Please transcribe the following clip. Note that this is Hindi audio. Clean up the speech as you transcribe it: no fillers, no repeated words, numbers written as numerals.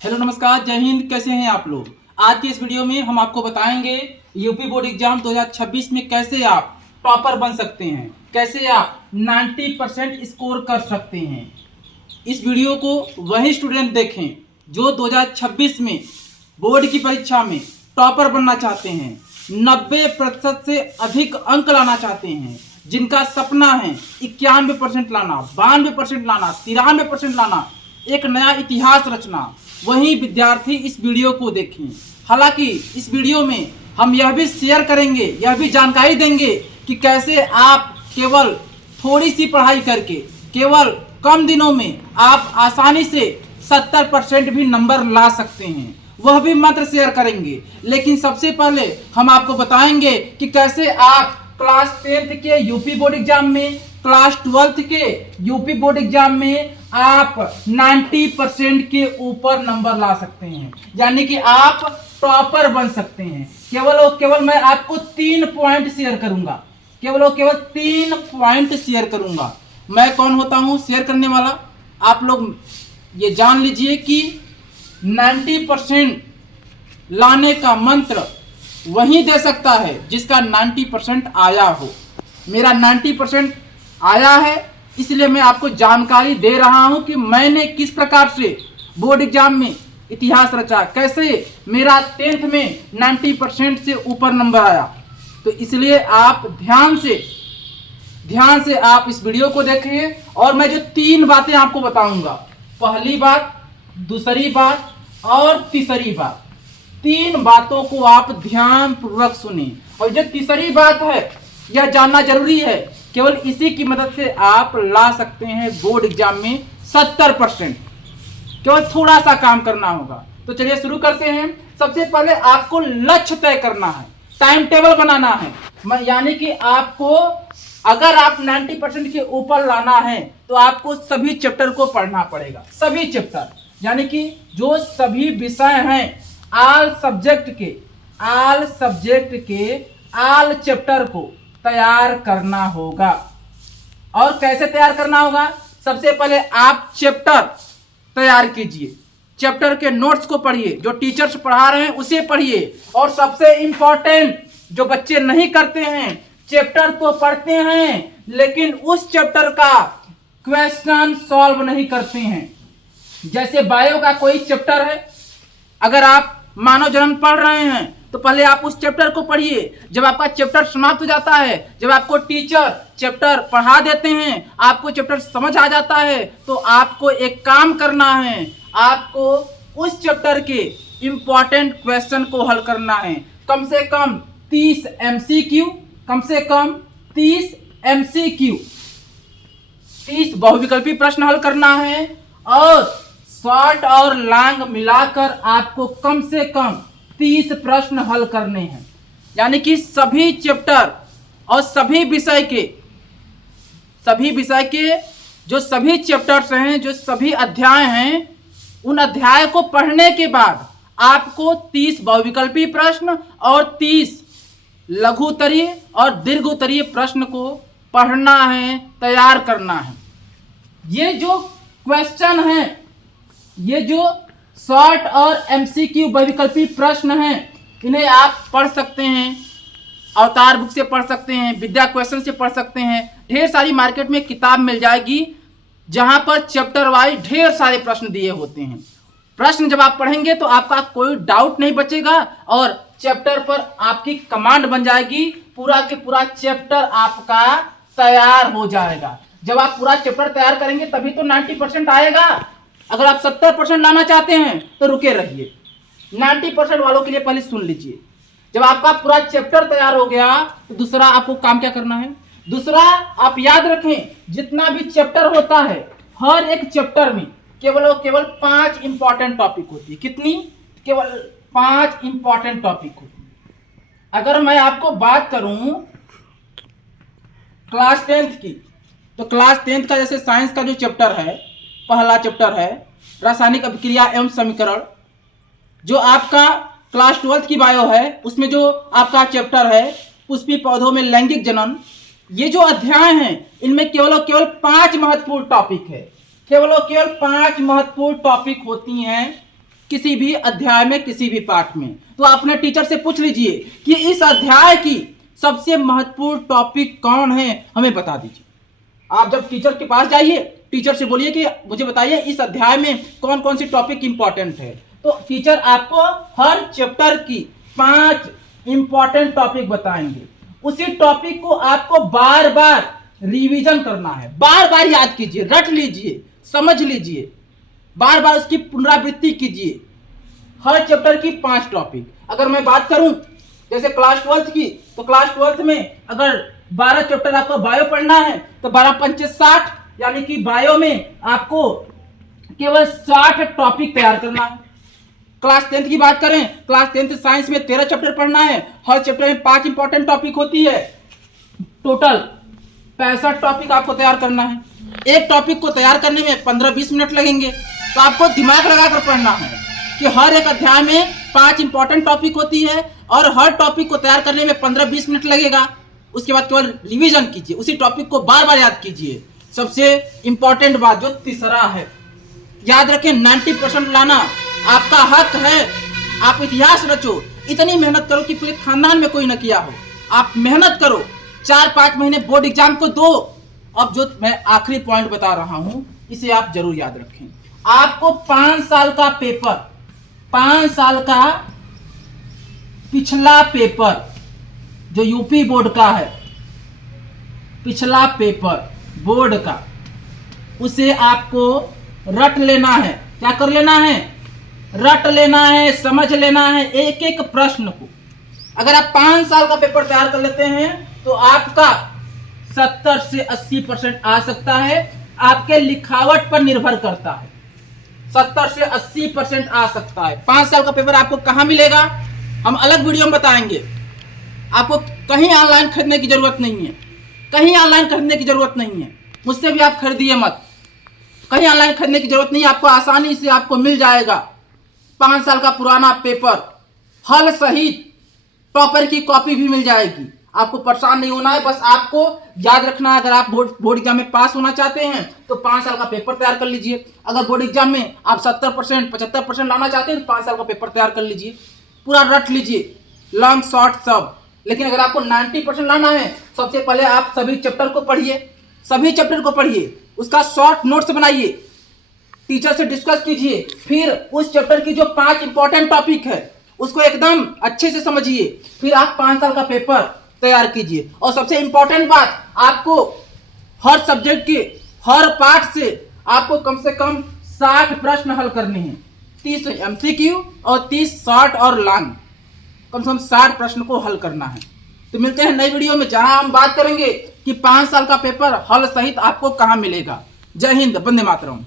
हेलो नमस्कार, जय हिंद। कैसे हैं आप लोग। आज के इस वीडियो में हम आपको बताएंगे यूपी बोर्ड एग्जाम 2026 में कैसे आप टॉपर बन सकते हैं, कैसे आप 90% स्कोर कर सकते हैं। इस वीडियो को वही स्टूडेंट देखें जो 2026 में बोर्ड की परीक्षा में टॉपर बनना चाहते हैं, 90% से अधिक अंक लाना चाहते हैं, जिनका सपना है 91% लाना, 92% लाना, 93% लाना, एक नया इतिहास रचना। वही विद्यार्थी इस वीडियो को देखें। हालांकि इस वीडियो में हम यह भी शेयर करेंगे, यह भी जानकारी देंगे कि कैसे आप केवल थोड़ी सी पढ़ाई करके केवल कम दिनों में आप आसानी से 70% भी नंबर ला सकते हैं, वह भी मंत्र शेयर करेंगे। लेकिन सबसे पहले हम आपको बताएंगे कि कैसे आप क्लास 10th के यूपी बोर्ड एग्जाम में, क्लास 12th के यूपी बोर्ड एग्जाम में आप 90% के ऊपर नंबर ला सकते हैं, यानी कि आप टॉपर बन सकते हैं। केवल और केवल मैं आपको 3 पॉइंट शेयर करूंगा, केवल और केवल 3 पॉइंट शेयर करूंगा। मैं कौन होता हूं शेयर करने वाला, आप लोग ये जान लीजिए कि 90% लाने का मंत्र वही दे सकता है जिसका 90% आया हो। मेरा 90% आया है, इसलिए मैं आपको जानकारी दे रहा हूं कि मैंने किस प्रकार से बोर्ड एग्जाम में इतिहास रचा, कैसे मेरा 10th में 90% से ऊपर नंबर आया। तो इसलिए आप ध्यान से आप इस वीडियो को देखिए और मैं जो 3 बातें आपको बताऊंगा, पहली बात, दूसरी बात और तीसरी बात, 3 बातों को आप ध्यान पूर्वक सुनिए। और जो तीसरी बात है यह जानना जरूरी है, केवल इसी की मदद से आप ला सकते हैं बोर्ड एग्जाम में 70%। केवल थोड़ा सा काम करना होगा। तो चलिए शुरू करते हैं। सबसे पहले आपको लक्ष्य तय करना है, टाइम टेबल बनाना है, यानी कि आपको अगर आप 90% के ऊपर लाना है तो आपको सभी चैप्टर को पढ़ना पड़ेगा। सभी चैप्टर यानी कि जो सभी विषय हैं, ऑल सब्जेक्ट के ऑल चैप्टर को तैयार करना होगा। और कैसे तैयार करना होगा? सबसे पहले आप चैप्टर तैयार कीजिए, चैप्टर के नोट्स को पढ़िए, जो टीचर्स पढ़ा रहे हैं उसे पढ़िए। और सबसे इंपॉर्टेंट, जो बच्चे नहीं करते हैं, चैप्टर तो पढ़ते हैं लेकिन उस चैप्टर का क्वेश्चन सॉल्व नहीं करते हैं। जैसे बायो का कोई चैप्टर है, अगर आप मानव जन्म पढ़ रहे हैं तो पहले आप उस चैप्टर को पढ़िए। जब आपका चैप्टर समाप्त हो जाता है, जब आपको टीचर चैप्टर पढ़ा देते हैं, आपको चैप्टर समझ आ जाता है, तो आपको एक काम करना है, आपको उस चैप्टर के इंपॉर्टेंट क्वेश्चन को हल करना है। कम से कम 30 MCQ, कम से कम 30 MCQ, 30 बहुविकल्पी प्रश्न हल करना है। और शॉर्ट और लॉन्ग मिलाकर आपको कम से कम 30 प्रश्न हल करने हैं। यानी कि सभी चैप्टर और सभी विषय के जो सभी चैप्टर्स हैं, जो सभी अध्याय हैं, उन अध्याय को पढ़ने के बाद आपको 30 बहुविकल्पी प्रश्न और 30 लघुत्तरीय और दीर्घोत्तरीय प्रश्न को पढ़ना है, तैयार करना है। ये जो क्वेश्चन हैं, ये जो शॉर्ट और MCQ बहुविकल्पी प्रश्न हैं, इन्हें आप पढ़ सकते हैं, अवतार बुक से पढ़ सकते हैं, विद्या क्वेश्चन से पढ़ सकते हैं। ढेर सारी मार्केट में किताब मिल जाएगी जहां पर चैप्टर वाइज ढेर सारे प्रश्न दिए होते हैं। प्रश्न जब आप पढ़ेंगे तो आपका कोई डाउट नहीं बचेगा और चैप्टर पर आपकी कमांड बन जाएगी। पूरा के पूरा चैप्टर आपका तैयार हो जाएगा। जब आप पूरा चैप्टर तैयार करेंगे तभी तो 90% आएगा। अगर आप 70% लाना चाहते हैं तो रुके रहिए। 90% वालों के लिए पहले सुन लीजिए। जब आपका पूरा चैप्टर तैयार हो गया तो दूसरा आपको काम क्या करना है? दूसरा, आप याद रखें, जितना भी चैप्टर होता है, हर एक चैप्टर में केवल और केवल 5 इंपॉर्टेंट टॉपिक होती है। कितनी? केवल 5 इंपॉर्टेंट टॉपिक होती है। अगर मैं आपको बात करूं क्लास 10th की, तो क्लास 10th का जैसे साइंस का जो चैप्टर है, पहला चैप्टर है रासायनिक अभिक्रिया एवं समीकरण। जो आपका क्लास 12th की बायो है, उसमें जो आपका चैप्टर है पुष्पी पौधों में लैंगिक जनन, ये जो अध्याय हैं, इनमें केवल और केवल 5 महत्वपूर्ण टॉपिक है। केवल और केवल 5 महत्वपूर्ण टॉपिक होती हैं। किसी भी अध्याय में, किसी भी पाठ में। तो अपने टीचर से पूछ लीजिए कि इस अध्याय की सबसे महत्वपूर्ण टॉपिक कौन है, हमें बता दीजिए। आप जब टीचर के पास जाइए, टीचर से बोलिए कि मुझे बताइए इस अध्याय में कौन कौन सी टॉपिक इंपॉर्टेंट है। तो टीचर आपको हर चैप्टर की 5 इंपॉर्टेंट टॉपिक बताएंगे। उसी टॉपिक को आपको बार बार रिवीजन करना है, बार बार याद कीजिए, रट लीजिए, समझ लीजिए, बार बार उसकी पुनरावृत्ति कीजिए। हर चैप्टर की 5 टॉपिक। अगर मैं बात करूं जैसे क्लास 12th की, तो क्लास 12th में अगर 12 चैप्टर आपको बायो पढ़ना है तो 12 पंचे 60, यानी कि बायो में आपको केवल 60 टॉपिक तैयार करना है। क्लास 10th की बात करें, क्लास 10th साइंस में 13 चैप्टर पढ़ना है। हर चैप्टर में 5 इंपॉर्टेंट टॉपिक होती है। टोटल 65 टॉपिक आपको तैयार करना है। एक टॉपिक को तैयार करने में 15-20 मिनट लगेंगे। तो आपको दिमाग लगाकर पढ़ना है कि हर एक अध्याय में 5 इंपॉर्टेंट टॉपिक होती है और हर टॉपिक को तैयार करने में 15-20 मिनट लगेगा। उसके बाद केवल रिवीजन कीजिए, उसी टॉपिक को बार बार याद कीजिए। सबसे इंपॉर्टेंट बात जो तीसरा है, याद रखें 90% लाना आपका हक है। आप इतिहास रचो, इतनी मेहनत करो कि पूरे खानदान में कोई न किया हो। आप मेहनत करो, 4-5 महीने बोर्ड एग्जाम को दो। अब जो मैं आखिरी पॉइंट बता रहा हूं, इसे आप जरूर याद रखें। आपको 5 साल का पेपर, 5 साल का पिछला पेपर जो यूपी बोर्ड का है, पिछला पेपर बोर्ड का, उसे आपको रट लेना है। क्या कर लेना है? रट लेना है, समझ लेना है एक एक प्रश्न को। अगर आप 5 साल का पेपर तैयार कर लेते हैं तो आपका 70 से 80% आ सकता है। आपके लिखावट पर निर्भर करता है, 70 से 80% आ सकता है। 5 साल का पेपर आपको कहां मिलेगा, हम अलग वीडियो में बताएंगे। आपको कहीं ऑनलाइन खरीदने की जरूरत नहीं है, कहीं ऑनलाइन खरीदने की जरूरत नहीं है। मुझसे भी आप खरीदिए मत, कहीं ऑनलाइन खरीदने की जरूरत नहीं है। आपको आसानी से आपको मिल जाएगा 5 साल का पुराना पेपर, हल सहित टॉपर की कॉपी भी मिल जाएगी। आपको परेशान नहीं होना है, बस आपको याद रखना है। अगर आप बोर्ड एग्जाम में पास होना चाहते हैं तो 5 साल का पेपर तैयार कर लीजिए। अगर बोर्ड एग्जाम में आप 70% 75% लाना चाहते हैं तो 5 साल का पेपर तैयार कर लीजिए, पूरा रट लीजिए, लॉन्ग शॉर्ट सब। लेकिन अगर आपको 90% लाना है, सबसे पहले आप सभी चैप्टर को पढ़िए, सभी चैप्टर को पढ़िए, उसका शॉर्ट नोट्स बनाइए, टीचर से डिस्कस कीजिए। फिर उस चैप्टर की जो 5 इंपॉर्टेंट टॉपिक है उसको एकदम अच्छे से समझिए। फिर आप 5 साल का पेपर तैयार कीजिए। और सबसे इंपॉर्टेंट बात, आपको हर सब्जेक्ट के हर पार्ट से आपको कम से कम 60 प्रश्न हल करने हैं। 30 MCQ और 30 शॉर्ट और लॉन्ग, कम से कम 60 प्रश्न को हल करना है। तो मिलते हैं नई वीडियो में, जहां हम बात करेंगे कि 5 साल का पेपर हल सहित आपको कहां मिलेगा। जय हिंद, वंदे मातरम।